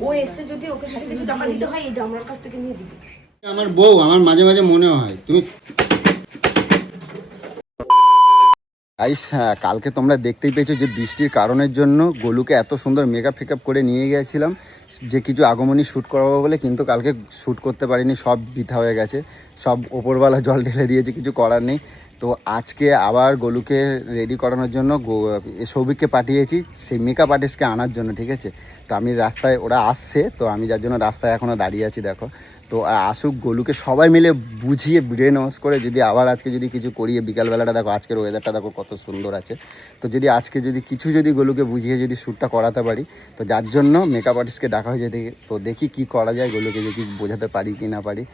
ও এসে যদি ওকে সাথে কিছু টাকা দিতে হয় আমার কাছ থেকে নিয়ে দিবি। আমার বউ আমার মাঝে মাঝে মনে হয় তুমি গাইস হ্যাঁ কালকে তোমরা দেখতেই পেয়েছ যে বৃষ্টির কারণের জন্য গোলুকে এত সুন্দর মেকআপ ফেকআপ করে নিয়ে গিয়েছিলাম যে কিছু আগমনী শ্যুট করাবো বলে কিন্তু কালকে শ্যুট করতে পারিনি সব বৃথা হয়ে গেছে সব ওপরওয়ালা জল ঢেলে দিয়েছে কিছু করার নেই। তো আজকে আবার গোলুকে রেডি করানোর জন্য সৌভিককে পাঠিয়েছি, সেই মেকআপ আর্টিস্টকে আনার জন্য, ঠিক আছে? তো আমি রাস্তায়, ওরা আসছে, তো আমি যার জন্য রাস্তায় এখনও দাঁড়িয়ে আছি, দেখো। তো আসুক, গোলুকে সবাই মিলে বুঝিয়ে ব্রেন ওয়াশ করে যদি আবার আজকে যদি কিছু করিয়ে, বিকালবেলাটা দেখো, আজকের ওয়েদারটা দেখো কত সুন্দর আছে। তো যদি আজকে যদি কিছু যদি গোলুকে বুঝিয়ে যদি শ্যুটটা করাতে পারি, তো যার জন্য মেকআপ আর্টিস্টকে ডাকা হয়েছে তো দেখি কি করা যায়, গোলুকে যদি বোঝাতে পারি কি না পারি।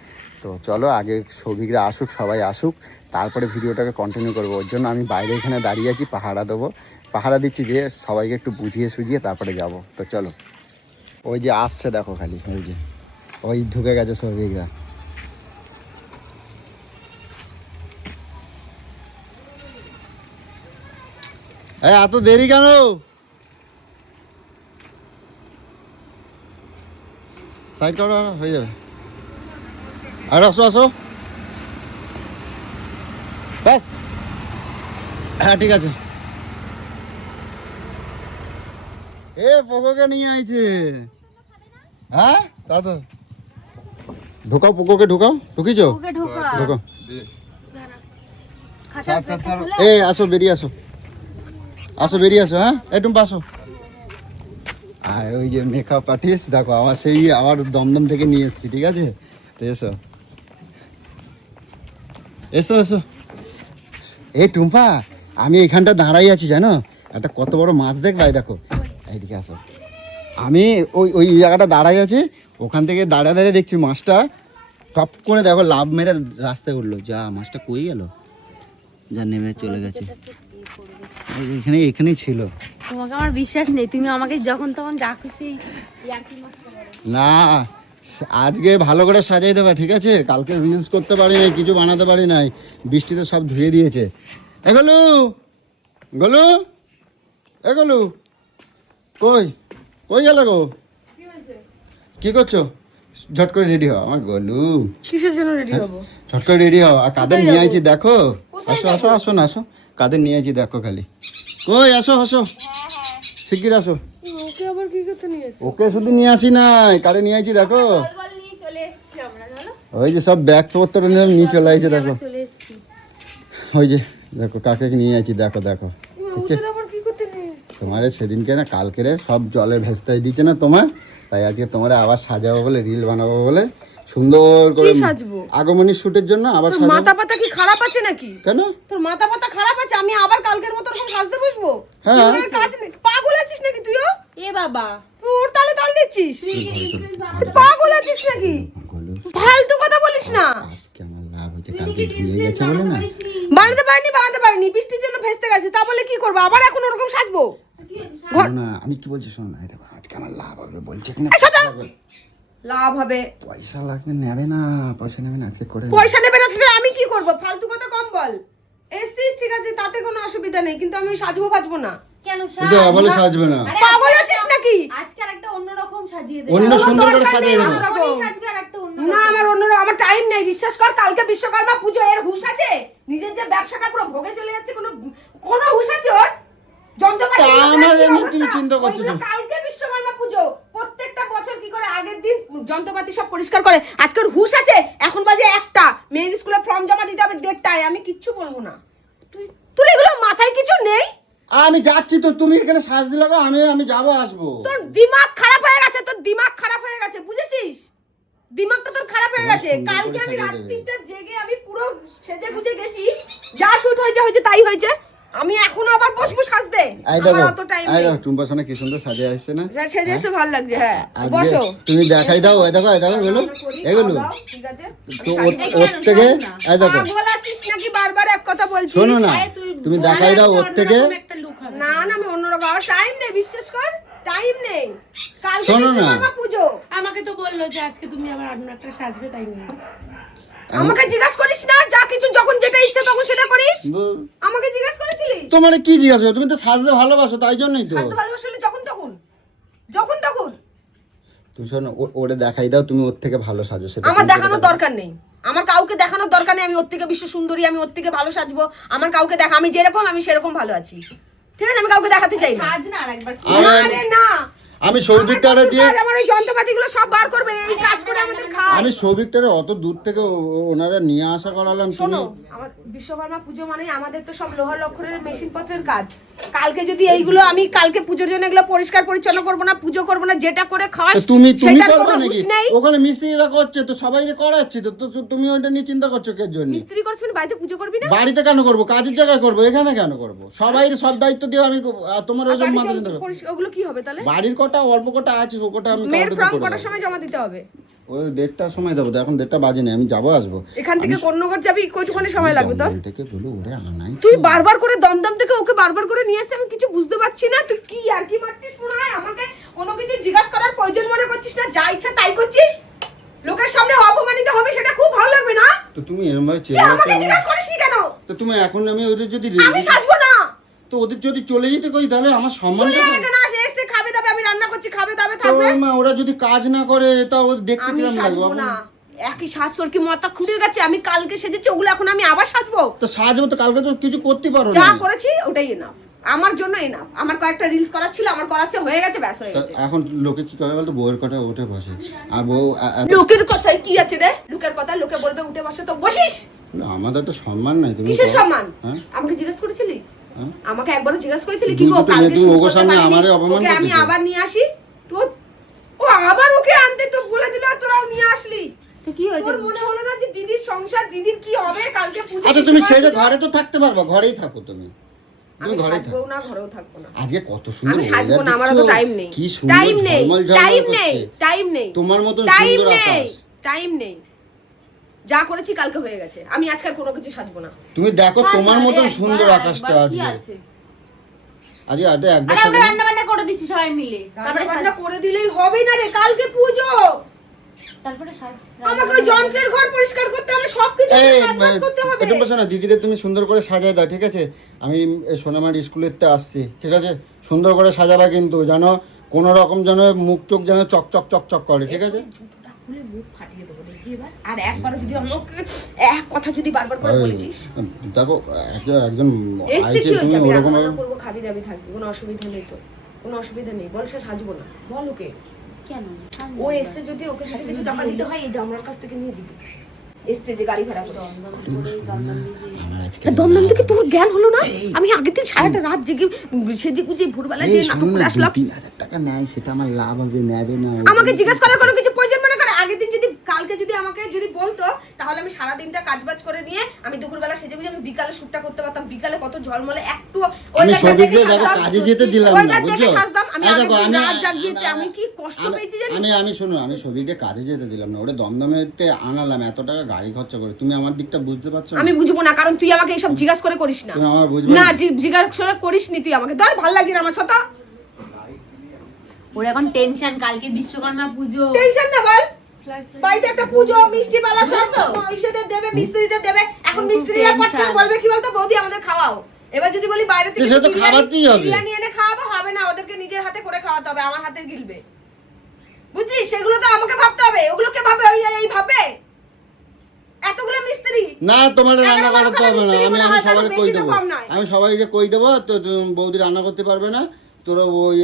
তো চলো আগে সৌভিকরা আসুক, সবাই আসুক, তারপরে ভিডিওটাকে কন্টিনিউ করব। ওর জন্য আমি বাইরে এখানে দাঁড়িয়ে আছি, পাহারা দেবো। পাহারা দিচ্ছি যে সবাইকে একটু বুঝিয়ে সুঝিয়ে তারপরে যাব। তো চলো। ওই যে আসছে দেখো খালি, ওই যে। ওই ঢুকে গেছে সৌভিকরা। এত দেরি কেন? সাইড করো, হয়ে যাবে। আর আসো আসো। ব্যাস। হ্যাঁ ঠিক আছে। এ পোকোকে নিয়ে আইছে। হ্যাঁ? তা তো। ঢুকাও পোকোকে ঢুকাও। ঢুকিছো ওকে ঢোকা এ আসো বেরিয়ে আসো। আসো বেরিয়ে আসো হ্যাঁ? একটু আসো। আর ওই যে মেকআপ আর্টিস্ট দেখো আমার সেই আবার দমদম থেকে নিয়ে এসেছি ঠিক আছে? এসো। এসো এসো। এ টুম্পা আমি এখানটা দাঁড়াই আছি জানো? একটা কত বড় মাছ দেখবা এই দেখো। এইদিকে আসো। আমি ওই ওই জায়গাটা দাঁড়াই আছি ওখান থেকে দাঁড়া দাঁড়িয়ে দেখছি মাছটা। টপ করে দেখো লাভ মেরে রাস্তায় উঠল। যা মাছটা কই গেল? যা নেমে চলে গেছে। এখানে এখানেই ছিল। তোমাকে আমার বিশ্বাস নেই তুমি আমাকে যখন তখন পারো। না। আজকে ভালো করে সাজাই দেবে ঠিক আছে? কালকে রিলস করতে পারি নাই কিছু বানাতে পারি নাই বৃষ্টিতে সব ধুয়ে দিয়েছে। এ গলু গলু এ গলু কই কই গেল গো? কি করছ? ঝট করে রেডি হও আমার গলু। কিসের জন্য রেডি হব? ঝট করে রেডি হও। আর কাদের নিয়ে আইছি দেখো? আসো আসো আসো না আসো। কাদের নিয়ে আইছি দেখো খালি। কই আসো আসো। শিগগির আসো। ওকে শুধু নিয়ে আসি নাই কারে নিয়ে আইছি দেখো। বল নিয়ে চলে এসেছি আমরা জানো ওই যে সব ব্যাগ পত্র নিয়ে নিয়ে চলে আইছে দেখো। ওই যে দেখো কাকে নিয়ে আইছি দেখো দেখো। তোমার সেদিনকে না কালকেরে সব জলে ভেস্তাই দিচ্ছে না তোমার? তাই আজকে তোমার আবার সাজাবো বলে রিল বানাবো বলে সুন্দর করে কি সাজবো? আগমনী শুটের জন্য আবার সাজাবো? মাথা পাতা কি খারাপ আছে নাকি? কেন? তোর মাথা পাতা খারাপ আছে? আমি আবার কালকের মতো ওরকম সাজতে বসবো? হ্যাঁ। তোর কাজ নেই পাগল আছিস নাকি তুইও? এ বাবা। তুই ওর তালে তাল দিচ্ছিস? পাগল আছিস নাকি? ফালতু কথা বলিস না। আজকে লাভ হয়েছে কালকে ধুয়ে গেছে বলে না? বানাতে পারিনি বানাতে পারিনি। বৃষ্টির জন্য ভেস্তে গেছে। তা বলে কি করব? আবার এখন ওরকম সাজবো? না আমি কি বলছি শোনো না? আজকে আমার লাভ হবে বলছে কিনা। লাভ হবে। পয়সা লাগবে নেবে না পয়সা নেবে না আজকে করে পয়সা নেবে না সেটা আমি কি করব? ফালতু কথা কম বল। এসছিস ঠিক আছে তাতে কোনো অসুবিধা নেই কিন্তু আমি সাজবো ফাজবো না। কেন কিন্তু সাজবে না? পাগল আছিস নাকি? আজকে আর অন্যরকম সাজিয়ে দে অন্য সুন্দর করে সাজিয়ে নেই আমার। সাজবে আর অন্য না আমার অন্য আমার টাইম নেই বিশ্বাস কর কালকে বিশ্বকর্মা পুজো এর হুশ আছে? নিজের যে ব্যবসাটা পুরো ভোগে চলে যাচ্ছে কোনো কোনো হুশ আছে ওর? যন্ত্রপাতি আমার কি এমনি অবস্থা? তুমি চিন্তা করছ কালকে বিশ্বকর্মা পুজো প্রত্যেকটা বছর কি করে আগের দিন যন্ত্রপাতি সব পরিষ্কার করে? আজকের হুশ আছে এখন বাজে একটা। মেয়ের স্কুলে ফর্ম জমা দিতে হবে দেড়টায় আমি কিচ্ছু বলব না। তুই তোর এগুলো মাথায় কিছু নেই? আমি যাচ্ছি তো তুমি এখানে সাজ দিলে আমি আমি যাব আসব। তোর দিমাগ খারাপ হয়ে গেছে তোর দিমাগ খারাপ হয়ে গেছে বুঝেছিস? দিমাগটা তোর খারাপ হয়ে গেছে। কালকে আমি রাত। তিনটা জেগে আমি পুরো সেজে গুজে গেছি। যা শুট হয়েছে হয়েছে তাই হয়েছে। আমি এখনও আবার বসবো সাজতে? আই আমার অত টাইম আই দেখো টুম্পা সোনা কি সুন্দর সাজে আসছে না? সেজে এসে ভালো লাগছে হ্যাঁ বসো। তুমি দেখাই দাও এই দেখো এই দেখো এগুলো এগুলো। দাও, দাও, ঠিক আছে? তো ওর- থেকে এই দেখো। পাগল আছিস নাকি? বারবার এক কথা বলছিস? শোনো না তুমি দেখাই দাও ওর থেকে। না না আমি অন্যরকম। আমার টাইম নেই বিশ্বাস কর টাইম নেই। কালকে শোনো না। আমাকে তো বলল যে আজকে তুমি আবার অন্য একটা সাজবে তাই নিয়ে। আমাকে জিজ্ঞাসা করিস না যা কিছু যখন যেটা ইচ্ছা তখন সেটা করিস। আমাকে জিজ্ঞাসা করেছিলি? তোমার কি জিজ্ঞাসা করো? তুমি তো সাজতে ভালোবাসো তাই জন্যই তো। সাজতে ভালোবাসলে যখন তখন। যখন তখন। তুমি শোনো ও- ওরে দেখাই দাও তুমি ওর থেকে ভালো সাজো সেটা আমার দেখানোর দরকার নেই। আমার কাউকে দেখানোর দরকার নেই আমি ওর থেকে বিশ্ব সুন্দরী আমি ওর থেকে ভালো সাজবো। আমার কাউকে দেখা আমি যেরকম আমি সেরকম ভালো আছি। ঠিক আছে আমি কাউকে দেখাতে চাই না। আজ না আর একবার না রে না। আমি সৌভিকটারে দিয়ে আমার ওই যন্ত্রপাতিগুলো সব বার করবে এই কাজ করে আমাদের খায়। আমি সৌভিকটারে অত দূর থেকে ওনারা নিয়ে আসা করালাম শোনো আমার বিশ্বকর্মা পুজো মানে আমাদের তো সব লোহার লক্ষণের মেশিন পত্রের কাজ। কালকে যদি এইগুলো আমি কালকে পুজোর জন্য এগুলো পরিষ্কার পরিচ্ছন্ন করব না পুজো করব না যেটা করে খাস তুমি তুমি করবে নাকি? ওখানে মিস্ত্রিরা করছে তো সবাই করাচ্ছি তো তুমি ওইটা নিয়ে চিন্তা করছ কে জন্য? মিস্ত্রি করছ না বাড়িতে পুজো করবি না? বাড়িতে কেন করব? কাজের জায়গায় করব? এখানে কেন করব? সবাই সব দায়িত্ব দিয়ে আমি তোমার ওই মাথা চিন্তা করো। ওগুলো কি হবে তাহলে? বাড়ির কটা অল্প কটা আছে ও কটা আমি মেয়ের ফর্ম কটার সময় জমা দিতে হবে? ওই দেড়টার সময় দেবো তো এখন দেড়টা বাজে না আমি যাব আসব। এখান থেকে কন্যগর যাবি? কতক্ষণে সময় লাগবে তোর? দমদমটাকে বলো ওরে আনাই তুই বারবার করে দমদম থেকে ওকে বারবার করে নিয়ে আসছে আমি কিছু বুঝতে পারছি না। তুই কি আর কি মারছিস মনে হয়? আমাকে কোনো কিছু জিজ্ঞাসা করার প্রয়োজন মনে করছিস না? যা ইচ্ছা তাই করছিস। লোকের সামনে অপমানিত হবে সেটা খুব ভালো লাগবে না? তো তুমি এরম ভাবে আমাকে জিজ্ঞাসা করিসনি কেন? তো তুমি এখন আমি ওদের যদি আমি সাজবো না। তো ওদের যদি চলে যেতে কই তাহলে আমার সম্মানটা কেন? আসে এসে খাবে দাবে আমি রান্না করছি খাবে দাবে থাকবে। মা ওরা যদি কাজ না করে তা ও দেখতে কিরম লাগবে? সাজবো না। একই সাজ তোর কি মাথা খুঁড়ে গেছে? আমি কালকে সেজেছি ওগুলো এখন আমি আবার সাজবো? তো সাজবো তো কালকে তো কিছু করতে পারো যা করেছি ওটাই এনাফ আমার জন্য এনাফ আমার কয়েকটা রিলস করা ছিল আমার করাচ্ছে হয়ে গেছে ব্যাস হয়ে গেছে। এখন লোকে কি করে বলতো? বউয়ের কটা উঠে বসে। আর বউ লোকের কথায় কি আছে রে? লোকের কথা লোকে বলবে উঠে বসে তো বসিস। আমাদের তো সম্মান নাই তুমি কিসের সম্মান? হ্যাঁ? আমাকে জিজ্ঞেস করেছিলি? হ্যাঁ? আমাকে একবারও জিজ্ঞেস করেছিলি কি গো কালকে তুমি ওগো সামনে আমারে অপমান ওকে আমি আবার নিয়ে আসি? তো ও আবার ওকে আনতে তো বলে দিল তোরাও নিয়ে আসলি। তো কি হয়েছে? তোর মনে হলো না যে দিদির সংসার দিদির কি হবে? কালকে পুজো আচ্ছা তুমি সেটা পুজো। ঘরে তো থাকতে পারবা ঘরেই থাকো তুমি। আমি তুমি সাজবো না ঘরেও থাকব না। আজকে কত সুন্দর আমি সাজবো না আমার তো টাইম নেই। কি সুন্দর টাইম নেই ঝলমল ঝলমল টাইম নেই টাইম নেই। তোমার মতন টাইম নেই টাইম নেই। যা করেছি কালকে হয়ে গেছে। আমি আজকাল কোনো কিছু সাজবো না। তুমি দেখো তোমার মতন সুন্দর আকাশটা আজকে। একবার আমরা রান্না বান্না করে দিচ্ছি সবাই মিলে। তারপরে রান্না করে দিলেই হবে না রে কালকে পুজো। তারপরে সাজ আমাকে ওই যন্ত্রের ঘর পরিষ্কার করতে হবে সবকিছু কাজ করতে হবে। বসো না দিদিরে তুমি সুন্দর করে সাজাই দাও ঠিক আছে? আমি সোনামার স্কুলেতে আসছি ঠিক আছে? সুন্দর করে সাজাবা কিন্তু যেন কোনো রকম যেন মুখ চোখ যেন চক চক চক চক করে ঠিক আছে? জুতোটা খুলে মুখ ফাটিয়ে দেবো দেখবি এবার? আর একবার যদি আমাকে এক কথা যদি বারবার করে বলেছিস। দেখো একজন একজন আইছে তুমি ওরকম রান্না খাবি দাবি থাকবি কোনো অসুবিধা নেই তো কোনো অসুবিধা নেই বল সে সাজবো না বল ওকে। কেন? ও এসছে যদি ওকে সাথে কিছু টাকা দিতে হয় এই কাছ থেকে নিয়ে দিবি। এসছে যে গাড়ি ভাড়া করে। দমদম থেকে তোর জ্ঞান হলো না? আমি আগের দিন সারাটা রাত জেগে সেজে গুজে ভোরবেলা যে নাটক করে আসলাম। টাকা নেয় সেটা আমার লাভ হবে নেবে না আমাকে জিজ্ঞেস করার কোনো কিছু আগের দিন যদি কালকে যদি আমাকে যদি বলতো তাহলে আমি সারা দিনটা কাজ বাজ করে নিয়ে আমি দুপুরবেলা সেজে গুজে আমি বিকালে শুটটা করতে পারতাম বিকালে কত ঝলমলে একটু আমি আমি শোনো আমি সবিককে কাজে যেতে দিলাম না ওটা দমদমেতে আনালাম এত টাকা গাড়ি খরচা করে তুমি আমার দিকটা বুঝতে পারছ? আমি বুঝব না কারণ তুই আমাকে এইসব জিজ্ঞাসা করে করিস না। তুমি আমার বুঝবে না জিজ্ঞাসা করে করিস নি তুই আমাকে ধর ভালো লাগছে না আমার ছতা ওর এখন টেনশন কালকে বিশ্বকর্মা পুজো। টেনশন না বল। বাড়িতে একটা পুজো মিষ্টি পালা সব? ইসেদের দেবে মিস্ত্রিদের দেবে। এখন মিস্ত্রিরা পট করে বলবে কি বলতো বৌদি আমাদের খাওয়াও। এবার যদি বলি বাইরে থেকে তো খাওয়াতেই হবে। বিরিয়ানি এনে খাওয়াবো হবে না ওদেরকে নিজের হাতে করে খাওয়াতে হবে আমার হাতে গিলবে। বুঝছিস? সেগুলো তো আমাকে ভাবতে হবে। ওগুলো কে ভাবে ওই এই ভাবে এতগুলো মিস্ত্রি। না তোমার রান্না করাতে হবে না। আমি আমি হয়, তাহলে সবাই কই দেবো? আমি সবাইকে কই দেবো? তো বৌদি রান্না করতে পারবে না। তোরা ওই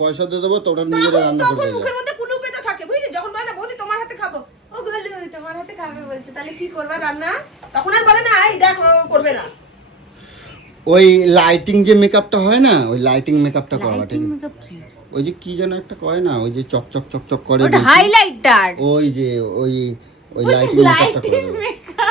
পয়সা দিয়ে দেবো তোরা নিজেরা রান্না তখন করবে মুখের মধ্যে কুলু পেতে থাকে বুঝলি যখন বলে না বৌদি তোমার হাতে খাব ও গলু তোমার হাতে খাবে বলছে তাহলে কি করবে রান্না? তখন আর বলে না এই দেখো করবে না। ওই লাইটিং যে মেকআপটা হয় না ওই লাইটিং মেকআপটা করা ঠিক মেকআপ কি? ওই যে কি যেন একটা কয় না ওই যে চক চক চক চক করে ওটা হাইলাইটার ওই যে ওই ওই লাইটিং মেকআপটা।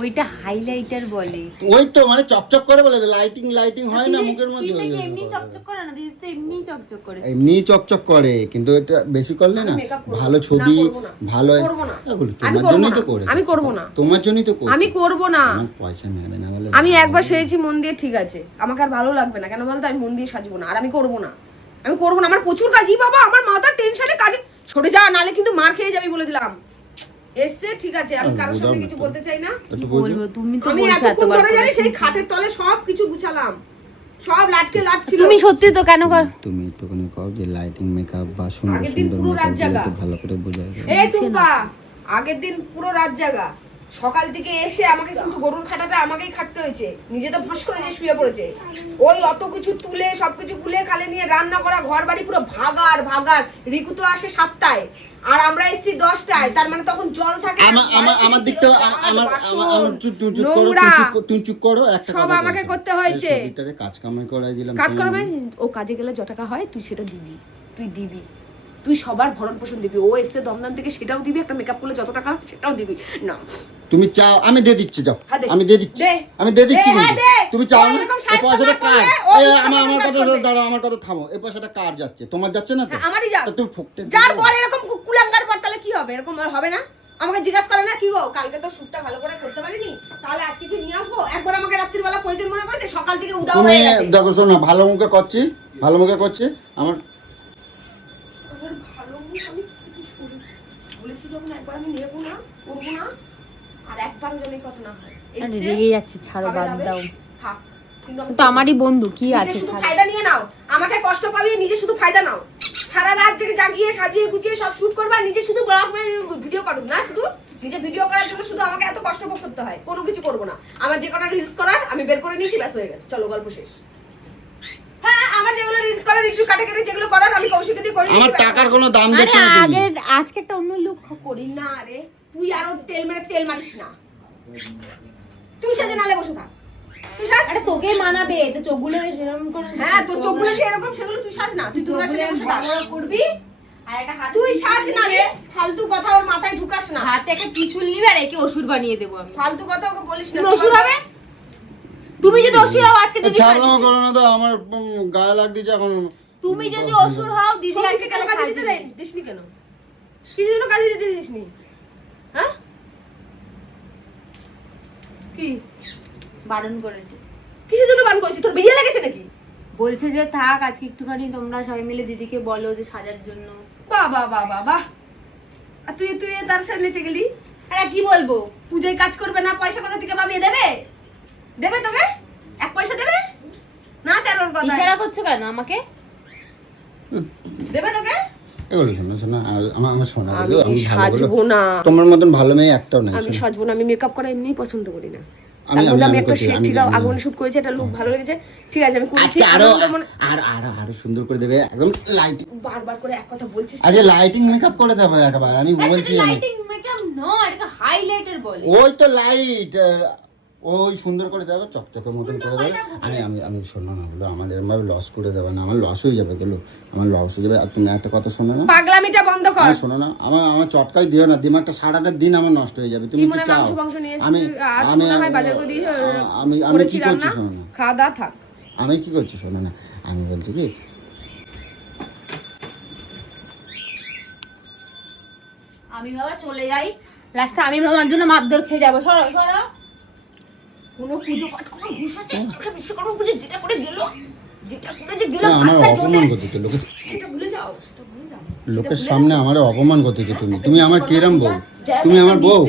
ওইটা হাইলাইটার বলে। ওই তো মানে চকচক করে বলে লাইটিং লাইটিং হয় না মুখের মধ্যে এমনি চকচক করে না দিদি তো এমনি চকচক করে এমনি চকচক করে কিন্তু এটা বেশি করলে না আমি করব ভালো না, ছবি ভালো করব না। আমি তোমার জন্যই তো করে আমি করব না। তোমার জন্যই তো করছি। আমি করব না। পয়সা নেবে না বলে আমি একবার সেরেছি মন দিয়ে ঠিক আছে। আমাকে আর ভালো লাগবে না। কেন বলতো? আমি মন দিয়ে সাজবো না আর আমি করব না। আমি করব না। আমার প্রচুর কাজই বাবা আমার মাথার টেনশনে কাজে সরে যা নালে কিন্তু মার খেয়ে যাবি বলে দিলাম। এসছে ঠিক আছে আমি কারোর সামনে কিছু বলতে চাই না? কি বলব? তুমি তো আমি এতক্ষণ ধরে জানি সেই খাটের তলে সব কিছু গুছালাম। সব লাটকে লাটছিল। তুমি সত্যি তো কেন কর তুমি একটুখানি কর যে লাইটিং মেকআপ বা সুন্দর আগের দিন সুন্দর পুরো রাত মেকআপ জাগা। ভালো করে বোঝা যায় এই টুম্পা আগের দিন পুরো রাত জাগা। সকাল থেকে এসে আমাকে কিন্তু গরুর খাটাটা আমাকেই খাটতে হয়েছে। নিজে তো ফস করে যে শুয়ে পড়েছে। ওই অত কিছু তুলে সবকিছু খুলে খালে নিয়ে রান্না করা ঘর বাড়ি পুরো ভাগার ভাগার রিকু তো আসে সাতটায়। আর আমরা এসেছি দশটায়। তার মানে তখন জল থাকে আমার দিকটা আমার চুপ করো সব আমাকে করতে হয়েছে। কাজ কামাই করাই দিলাম কাজ তুমি করবে ও কাজে গেলে য টাকা হয় তুই সেটা দিবি। তুই দিবি। তুই সবার ভরণ পোষণ দিবি। ও এসছে দমদম থেকে সেটাও দিবি একটা মেকআপ করলে যত টাকা সেটাও দিবি। না। তুমি চাও আমি দিয়ে দিচ্ছি যাও। হ্যাঁ, আমি দিয়ে দিচ্ছি। আমি দিয়ে দিচ্ছি হ্যাঁ। তুমি চাও ও না এই পয়সাটা কার? আমার আমার কথা। দাঁড়াও আমার কথা থামো। এই পয়সাটা কার যাচ্ছে? তোমার যাচ্ছে না তো? হ্যাঁ, আমারই। তো তুমি ফুকতে যার। পর এরকম কুলাঙ্গার পর তাহলে কি হবে? এরকম আর হবে না? আমাকে জিজ্ঞাসা করে না কি গো? কালকে তো শুটটা ভালো করে করতে পারিনি। তাহলে আজকে কি নিয়ে আসব? একবার আমাকে রাত্রিবেলা প্রয়োজন মনে করেছে? সকাল থেকে উদাও হয়ে গেছে। দেখো শোনো ভালো মুখে করছি ভালো মুখে করছি। আমার ভালো মুখ আমি কিছু শুনি। বলেছি যখন একবার আমি নেব না করব না আর একবারও যেন এই কথা না হয় আরে এসছে, রেগে যাচ্ছে ছাড়ো বাদ দাও। আমি তো আমারই বন্ধু কি আছে শুধু ফায়দা নিয়ে নাও। আমাকে কষ্ট পাবি নিজে শুধু ফায়দা নাও। সারা রাত জেগে জাগিয়ে সাজিয়ে গুছিয়ে সব শুট করবা নিজে শুধু ব্লগ ভিডিও করুক না শুধু। নিজে ভিডিও করার জন্য শুধু আমাকে এত কষ্ট ভোগ করতে হয়। কোনো কিছু করব না। আমার যে কটা রিলস করার আমি বের করে নিয়েছি ব্যাস হয়ে গেছে। চলো গল্প শেষ। হ্যাঁ আমার যেগুলো রিলস করার একটু কাটে কাটে যেগুলো করার আমি কৌশিকে দিয়ে করে আমার টাকার কোনো দাম আরে না? তুমি আজকে একটা অন্য লুক করি না রে। তুই আরও তেল মেরে তেল মারিস না। তুই সাজে নালে বসে থাক। তুই সাজ। আরে তোকে মানাবে তো চোখগুলো সেরকম করে হ্যাঁ তোর চোখগুলো যে এরকম সেগুলো তুই সাজ না। তুই দুর্গা সাজে বসে থাক। করবি আর একটা হাতে তুই সাজ না রে। ফালতু কথা ওর মাথায় ঢুকাস না। হাতে একটা ত্রিশূল নিবে আর একে ওষুধ বানিয়ে দেবো আমি। ফালতু কথা ওকে বলিস না। তুমি অসুর হবে? তুমি যদি অসুর হও আজকে দিদি সাজিয়ে করো না তো আমার গায়ে লাগ দিচ্ছে এখন তুমি যদি অসুর হও দিদি আজকে কেন কাজে দিতে দিসনি কেন? কিছু জন্য কাজে দিতে দিসনি। হ্যাঁ? কি? বারণ করেছে। কিসের জন্য বান করেছিস তোর বিয়ে লেগেছে নাকি? বলছে যে থাক আজকে একটুখানি তোমরা সবাই মিলে দিদিকে বলো যে সাজার জন্য। বাহ বাহ বাহ বাহ বাহ। আর তুই তুই তার সাথে নেচে গেলি? আরে কি বলব? পূজায় কাজ করবে না পয়সা কোথা থেকে পাবিয়ে দেবে? দেবে তোকে? এক পয়সা দেবে? না চার ওর কথা ইশারা করছ কেন আমাকে? দেবে তোকে? এগুলো শোনো শোনো আমার আমার শোনা আমি আমি সাজবো না। তোমার মতন ভালো মেয়ে একটাও নাই আমি সাজবো না আমি মেকআপ করা এমনিই পছন্দ করি না। আমি- আমি- একটা শেড ঠিক আগুন শুট করেছি একটা লুক ভালো লেগেছে। ঠিক আছে আমি করেছি আরও আর আরও আরও সুন্দর করে দেবে একদম লাইটিং বারবার করে এক কথা বলছিস আজকে লাইটিং মেকআপ করে দেবে একেবারে আমি বলছি লাইটিং মেকআপ নয় এটা হাইলাইটার বলে। ওই তো লাইট ওই সুন্দর করে দেবে চকচকে মতন করে দেবে। আমি আমি আমি শোনো না বলো আমার এরমভাবে লস করে দেবে না আমার লস হয়ে যাবে গেলো আমার লস হয়ে যাবে। আর তুমি একটা কথা শোনো না? পাগলামিটা বন্ধ কর। আমার শোনো না আমার আমার চটকাই দিও না দিমাগটা সারাটা দিন আমার নষ্ট হয়ে যাবে। তুমি কি চাও? মাংস মাংস নিয়ে আমি আমি আমি আমি কি করছি শোনো না? খাওয়া থাক। আমি কি করছি শোনো না? আমি বলছি কি আমি বাবা চলে যাই। লাস্টে আমি তোমার জন্য মারধর খেয়ে যাব। সরো সরো। কোনো পুজো পাঠ কোনো ঘুষ আছে বিশ্বকর্মা পুজো যেটা করে গেল যেটা করে যে গেল আমার অপমান করতেছে লোকের সেটা ভুলে যাও সেটা ভুলে যাও। লোকের সামনে আমার অপমান করতেছে তুমি। তুমি আমার কিরম বউ? তুমি আমার বউ?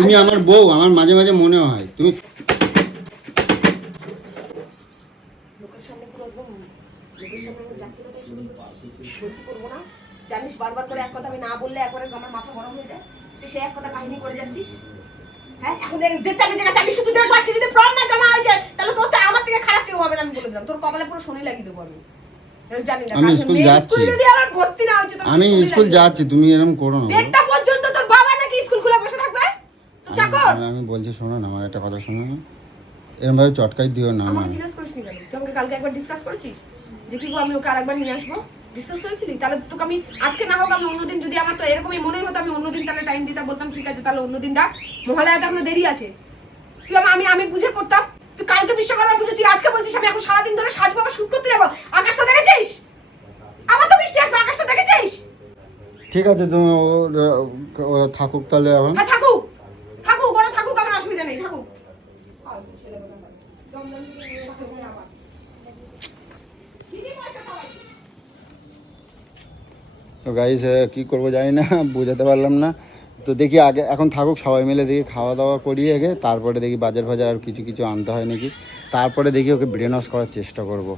তুমি আমার বউ আমার মাঝে মাঝে মনে হয়। তুমি জানিস বারবার করে এক কথা আমি না বললে একবারে আমার মাথা গরম হয়ে যায়। তুই সে এক কথা কাহিনী করে যাচ্ছিস? হ্যাঁ এখন দেড়টা বেজে গেছে আমি শুধু দেখব আজকে যদি প্রম না জমা হয়েছে তাহলে তোর তো আমার থেকে খারাপ কেউ হবে না আমি বলে দিলাম। তোর কপালে পুরো শনি লাগিয়ে দেবো আমি। এবার জানি না আমি স্কুল যাচ্ছি। আমি স্কুল তুমি এরকম করো না। দেড়টা পর্যন্ত তোর বাবা নাকি স্কুল খুলে বসে থাকবে? চাকর! আমি- বলছি শোনো না আমার একটা কথা শোনো না। এরকম ভাবে চটকাই দিও না আমাকে জিজ্ঞেস করিস নি কেন? তুই আমাকে কালকে একবার ডিসকাস করেছিস? যে কি গো আমি ওকে আরেকবার নিয়ে আসব? ডিসকাস করেছিলি তাহলে তোকে আমি আজকে না হোক আমি অন্যদিন যদি আমার তো এরকমই মনে হতো আমি অন্যদিন তাহলে টাইম দিতাম বলতাম ঠিক আছে তাহলে অন্যদিন ডাক। মহালয়া এখনও দেরি আছে। তুই আমি আমি বুঝে করতাম। তুই কালকে বিশ্বকর্মা পুজো তুই আজকে বলছিস আমি এখন সারাদিন ধরে সাজবো আবার শুট করতে যাব। আকাশটা দেখেছিস? আবার তো বৃষ্টি আসবে আকাশটা দেখেছিস? ঠিক আছে তুমি থাকুক তাহলে এখন। হ্যাঁ থাকুক ওরা থাকুক আমার অসুবিধা নেই থাকুক ফালতু ছেলেবেলা। দমদম দিয়ে নিয়ে বাসা করে আবার। দিদি পয়সা সবাই। তো গাইস কি করব জানি না, বোঝাতে পারলাম না। তো দেখি আগে, এখন থাকুক, সবাই মিলে দেখি খাওয়া দাওয়া করিয়ে আগে, তারপরে দেখি বাজার ফাজার আর কিছু কিছু আনতে হয় নাকি। তারপরে দেখি ওকে ব্রেন ওয়াশ করার চেষ্টা করব।